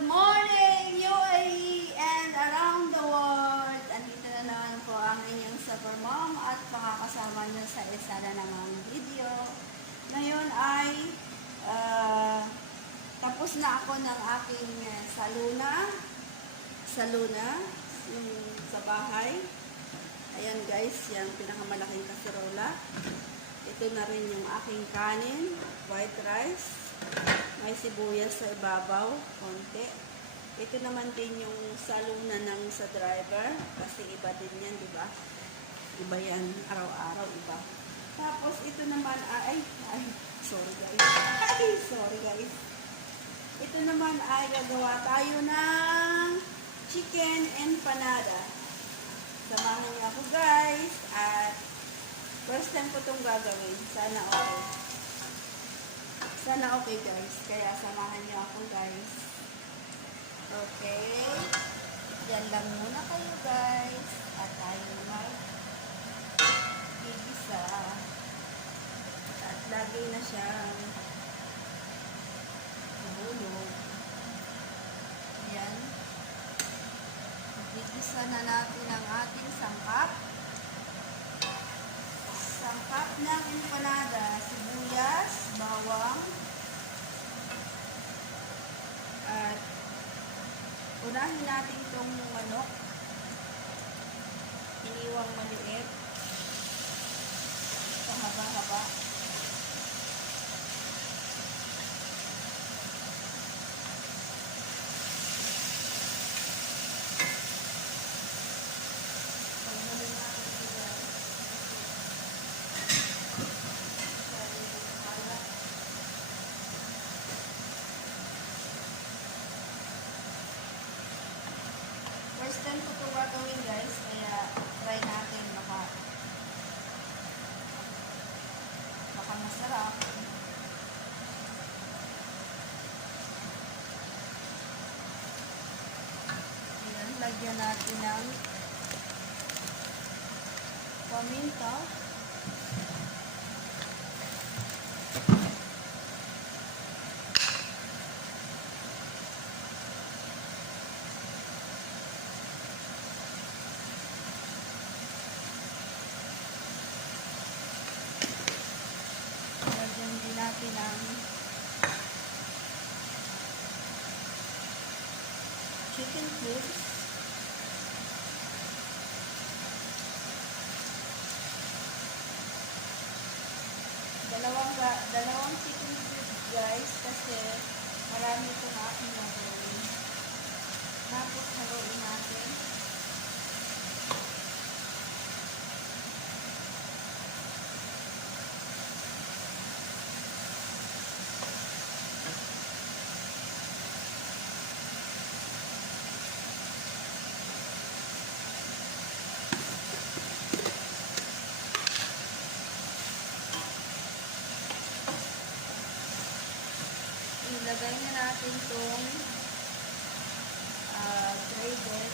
Good morning, UAE and around the world. Andito na naman po ang inyong super mom at makakasama niyo sa isa na namang video. Ngayon ay tapos na ako ng aking saluna yung sa bahay. Ayan guys, yung pinakamalaking kaserola. Ito na rin yung aking kanin, white rice. May sibuyas sa ibabaw, konti. Ito naman din yung saluna ng sa driver. Kasi iba din yan, di ba? Iba yan, araw-araw, iba. Tapos ito naman, sorry guys. Ito naman ay gagawa tayo ng chicken empanada. Samahan niyo ako guys. At first time ko itong gagawin. Sana okay guys. Kaya samahan niyo ako guys. Okay. Diyan lang muna kayo guys. At tayo mag-gigisa. At lagi na siyang nahulog. Ayan. Gigisa na natin ang ating sangkap. Sangkap ng empanada, sibuyas, bawang, at unahin natin itong manok, iniwang maliit, pahaba-haba. First time ko ito gagawin guys, kaya try natin baka masarap. Ayan, lagyan natin ng paminta. Natin ang chicken cubes. Dalawang chicken cubes guys, kasi marami itong aking gagawin. Tapos haluin natin. Ilagay na natin itong grated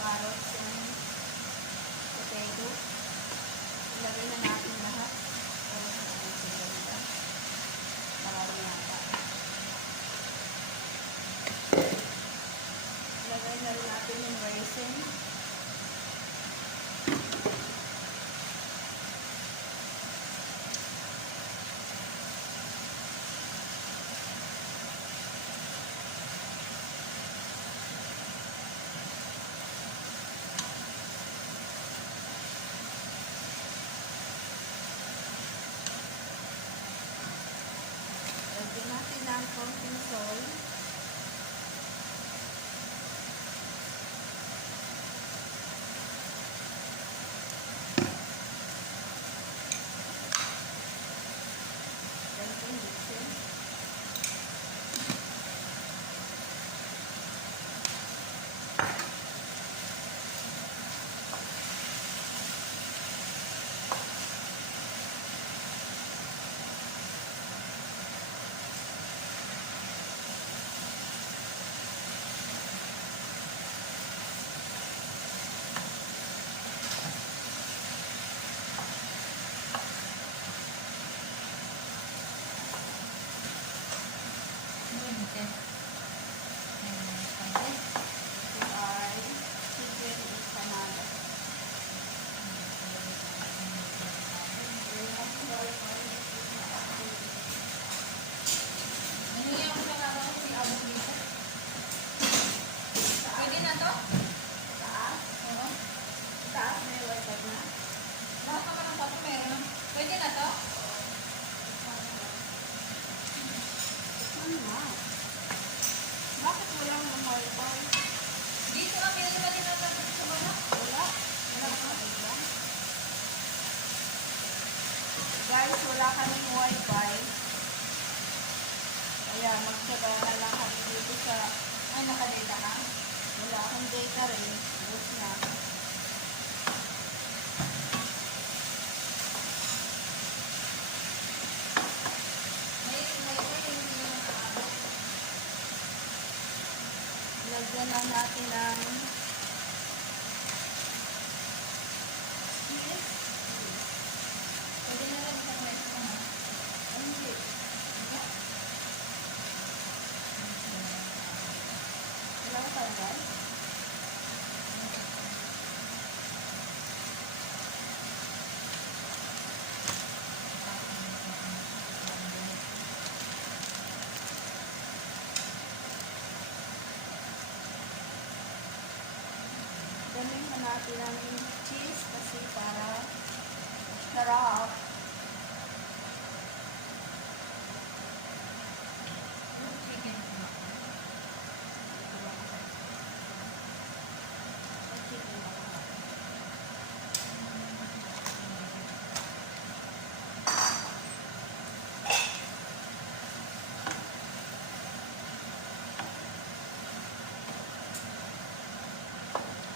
carrots and potato. Ilagay na natin lahat. Marami yata. Ilagay na rin natin yung raisin. magtsaga na lang kami dito sa... Ay, nakadita ka? Wala akong data rin. Bus na. May hindi naman kaabot. Lagyan na natin ng... Yes. Pwede na lang isang rice mo, ha? Ay, hindi. Diba? Wala ko tayo, guys. Damin na natin ang cheese kasi para sarap. Yung chicken mo.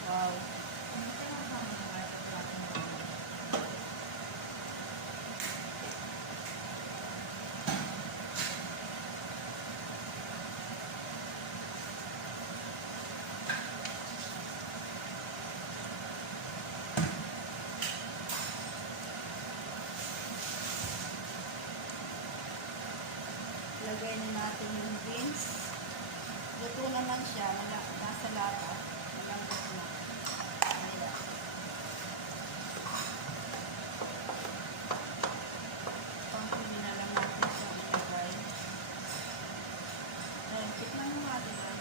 Wow. Lagay na natin yung beans. Luto naman siya. Nasa lata. Malambot na. Ayan. Pangkuli na lang natin siya ilagay. Ayan, tikman mo natin yan.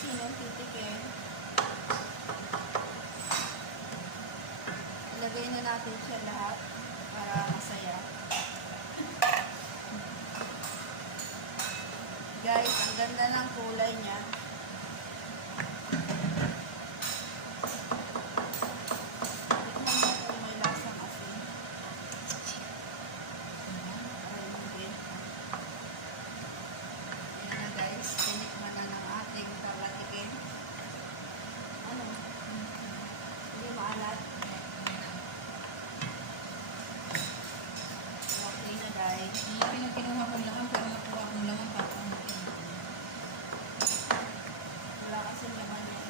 Sino titikin? Ilagay na natin siya lahat para masaya. Guys, ang ganda ng kulay niya. Tikman mo kung may lasang asin. Ay, hindi. Ayan na guys, tinikman na ng ating tagatikin. Ano? Hindi maalat. Okay na guys. Ang laki ng kinuha kong laman, pero nakuha kong laman para Wala kasi naman yan.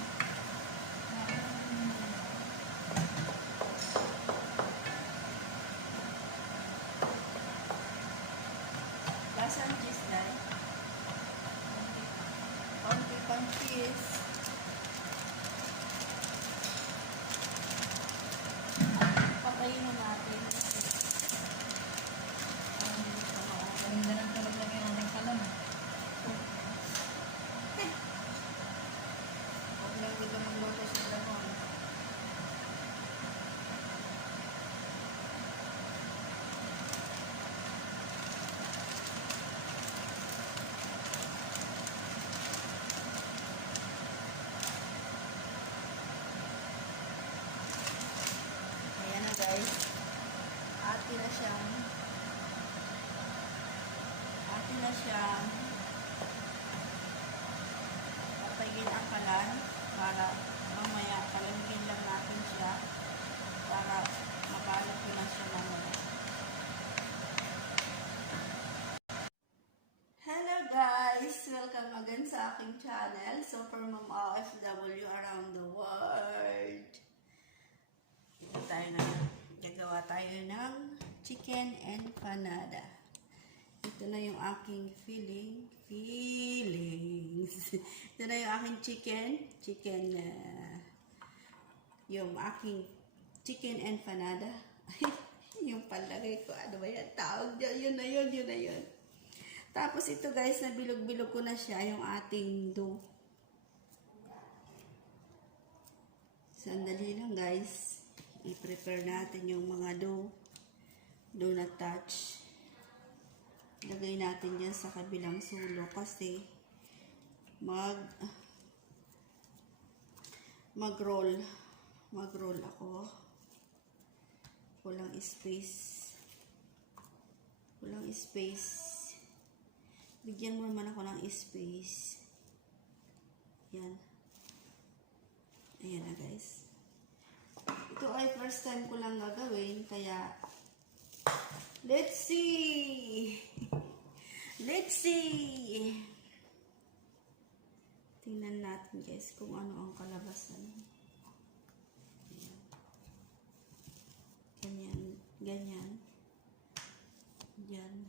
Lasang cheese dahil. Konti pang cheese. Patayin na natin. Ang bilis na maopen. Ganda ng tulog lang yung ating kalam. Huwag lang dito magluto sa dragon. Ayan na guys. Ati na siyang patagin ang kalan para mamaya palamigin lang natin siya para mabalot ko na siya mamaya. Hello guys! Welcome again sa aking channel, Super Mom OFW around the world. Gagawa tayo ng chicken empanada. Ito na yung aking feelings. Ito na yung aking yung aking chicken empanada. Yung palagay ko, ano ba yan? Tawag dyan, yun na yun. Tapos ito guys, nabilog-bilog ko na siya, yung ating dough. Sandali lang guys. I-prepare natin yung mga dough na touch. Lagay natin yan sa kabilang sulo kasi mag-roll ako. Walang space. Walang space. Bigyan mo naman ako ng space. Yan. Ayan na guys. Ito ay first time ko lang gagawin, kaya let's see! Let's see! Tingnan natin guys kung ano ang kalabasan. Ayan. Ganyan, ganyan. Yan.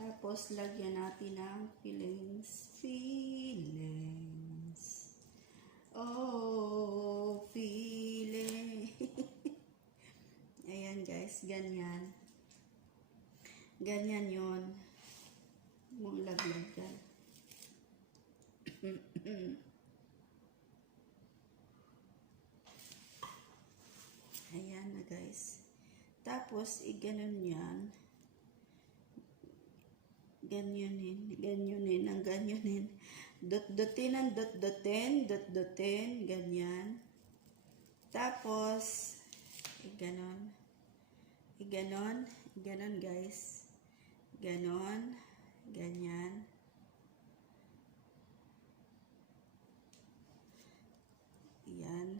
Tapos, lagyan natin ng feelings. Feelings. Oh, feeling. Ayan guys, ganyan. Ganyan yun. Mong laglag yan. Ayan na guys. Tapos, i-ganon yan. Ganyanin, ganyanin, ang ganyanin. Dot-dotin ang dot-dotin, dot-dotin, ganyan. Tapos, i-ganon. I-ganon, ganon guys. Ganon, ganyan. Yan.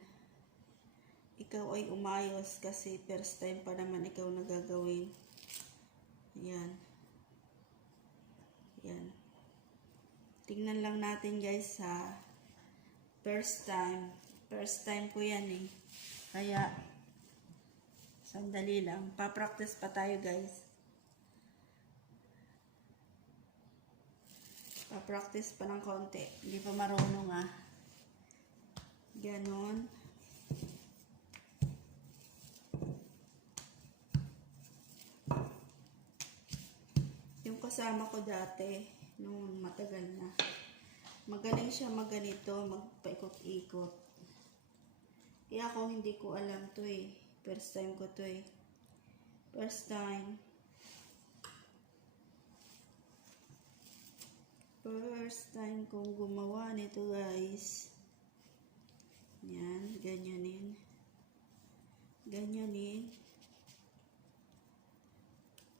Ikaw ay umayos kasi first time pa naman ikaw nagagawin. Yan. Yan. Tingnan lang natin guys sa first time. First time ko yan eh. Kaya, sandali lang. Pa-practice pa tayo guys. Pa-practice pa ng konti. Hindi pa marunong ah. Ganon. Yung kasama ko dati, nung matagal na, magaling siya magganito, magpaikot-ikot. Kaya ako hindi ko alam to eh. First time ko to eh. First time. First time kong gumawa nito guys. Yan, ganyanin. Ganyanin.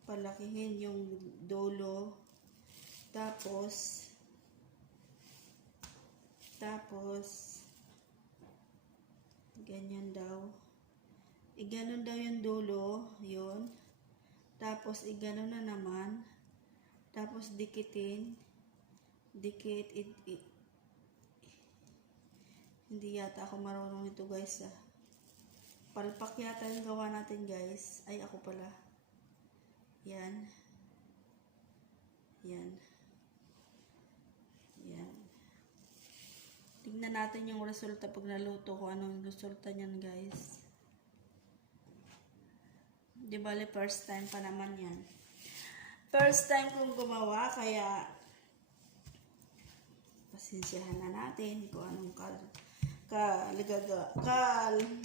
Palakihin yung dulo. Tapos, ganyan daw. Iganon daw yung dulo, yun. Tapos, iganon na naman. Tapos, dikitin. Dikit, hindi yata ako marunong ito guys ah. Palpak yata yung gawa natin guys. Ay, ako pala. Yan. Yan. Yan. Tingnan natin yung resulta pag naluto ko. Anong resulta niyan guys. Di bale first time pa naman yan. First time kong gumawa kaya pasensyahan na natin kung anong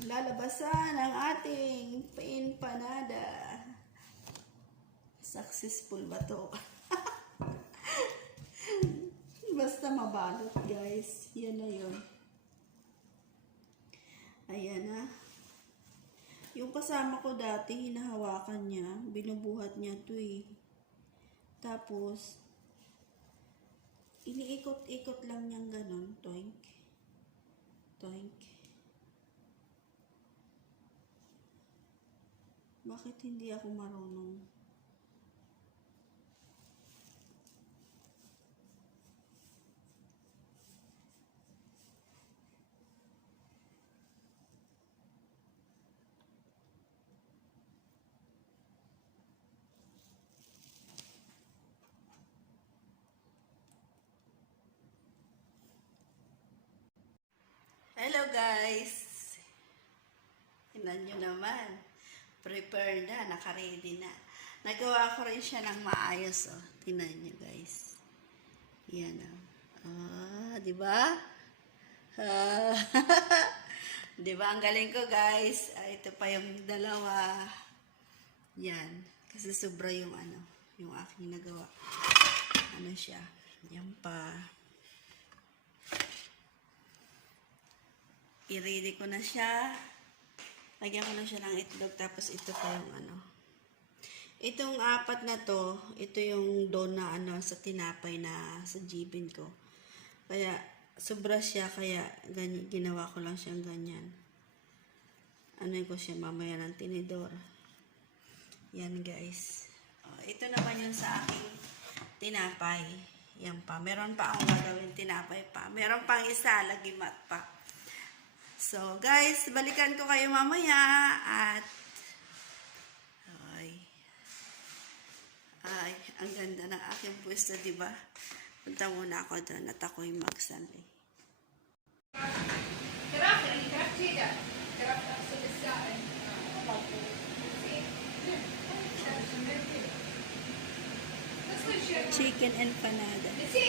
lalabasan ng ating empanada. Successful ba to? Basta mabalot guys. Yan na yun. Ayan na. Yung kasama ko dati, hinahawakan niya. Binubuhat niya to eh. Tapos, iniikot-ikot lang niyang ganon. Toink. Toink. Bakit hindi ako marunong? Hello guys! Tingnan nyo naman. Prepare na, naka-ready na. Nagawa ko rin siya ng maayos oh. Tingnan nyo guys. Yan oh. Ah, di ba? Ah, di ba ang galing ko guys? Ah, ito pa yung dalawa. Yan. Kasi sobra yung ano, yung aking nagawa. Ano siya? Yan pa. I-ready ko na siya. Lagyan ko na siya ng itlog. Tapos ito pa yung ano. Itong apat na to, ito yung dough na ano sa tinapay na sa jibin ko. Kaya sobra siya, kaya ganyan, ginawa ko lang siyang ganyan. Ano ko siya mamaya ng tinidor. Yan guys. Oh, ito naman yung sa aking tinapay. Yan pa. Meron pa akong gagawin tinapay pa. Meron pang isa, lagimat pa. So guys, balikan ko kayo mamaya at ay, ang ganda ng aking pwesto, di ba? Punta muna ako doon at ako'y magsanay. Grazie, grazie. Grazie di stare. Chicken empanada. Sì.